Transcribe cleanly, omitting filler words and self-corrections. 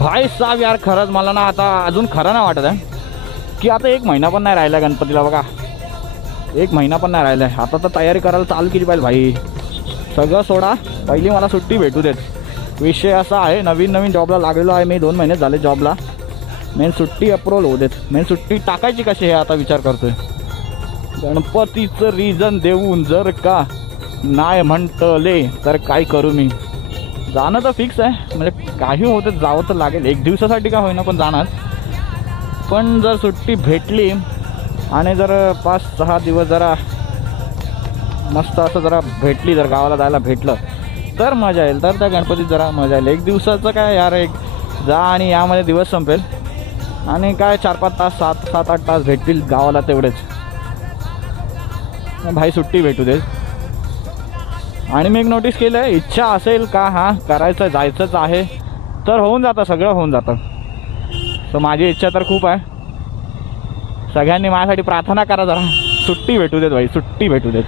भाई साहेब यार, खरंच मला ना आता अजून खरं नाही वाटत आहे की आता 1 महिना पण नाही राहिला गणपतीला. बघा 1 महिना पण नाही राहिला आहे. आता तर तयारी करायला चालू केली पाहिजे भाई. सगळं सोडा, पहिली मला सुट्टी भेटू देत. विषय असा आहे, नवीन जॉबला लागलेलो आहे मी. 2 महिने झाले जॉबला. मेन सुट्टी अप्रूव्हल होऊ देत. मेन सुट्टी टाकायची कशी हे आता विचार करतोय. गणपतीचं रिझन देऊन जर का नाही म्हणतले तर काय करू मी. जाणं तर फिक्स आहे, म्हणजे काही होतं जावं तर लागेल. 1 दिवसासाठी का होईना पण जाणार. पण जर सुट्टी भेटली आणि जर 5-6 दिवस जरा मस्त असं जरा भेटली, जर गावाला जायला भेटलं तर मजा येईल. तर त्या गणपतीत जरा मजा येईल. 1 दिवसाचं काय यार, एक जा आणि यामध्ये दिवस संपेल. आणि काय 4-5 तास, 7-8 तास भेटतील गावाला तेवढेच. भाई सुट्टी भेटू दे. आणि मी एक नोटीस केलं आहे, इच्छा असेल का हां करायचं जायचंच आहे तर होऊन जातं, सगळं होऊन जातं. सो माझी इच्छा तर खूप आहे. सगळ्यांनी माझ्यासाठी प्रार्थना करा, जरा सुट्टी भेटू देत भाई, सुट्टी भेटू देत.